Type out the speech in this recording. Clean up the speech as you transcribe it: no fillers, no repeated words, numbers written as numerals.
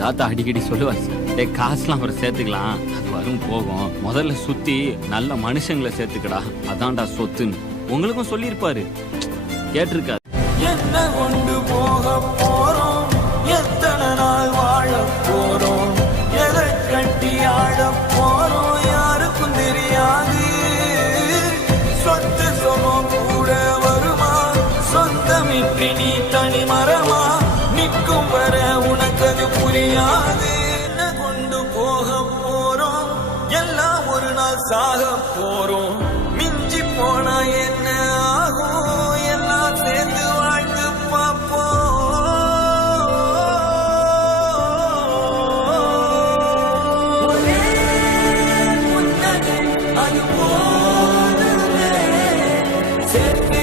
தாத்தா அடிக்கடி சொல்லுவார் சார். டேய் காசுலாம் அப்புறம் சேர்த்துக்கலாம், அது வரும் போகும், முதல்ல சுத்தி நல்ல மனுஷங்களை சேர்த்துக்கடா, அதான்டா சொத்துன்னு உங்களுக்கும் சொல்லியிருப்பாரு. கேட்டிருக்காரு. என்ன கொண்டு போக போறோம், எத்தனை நாள் வாழ போறோம், எதை கட்டி ஆட போறோம் யாருக்கும் தெரியாது. சொத்து சுகம் கூட வருமா, சொந்தமின்றி நீ தனி மரமா, நிற்கும் வர உனக்கு அது புரியாது. என்ன கொண்டு போக போறோம், எல்லாம் ஒரு நாள் சாக போறோம், மிஞ்சி போனா என்ன ஆகும், எல்லாம் சேர்ந்து வாழ்ந்து பார்ப்போம். ஒரே புன்னகை அது போதுமே, சேர்த்து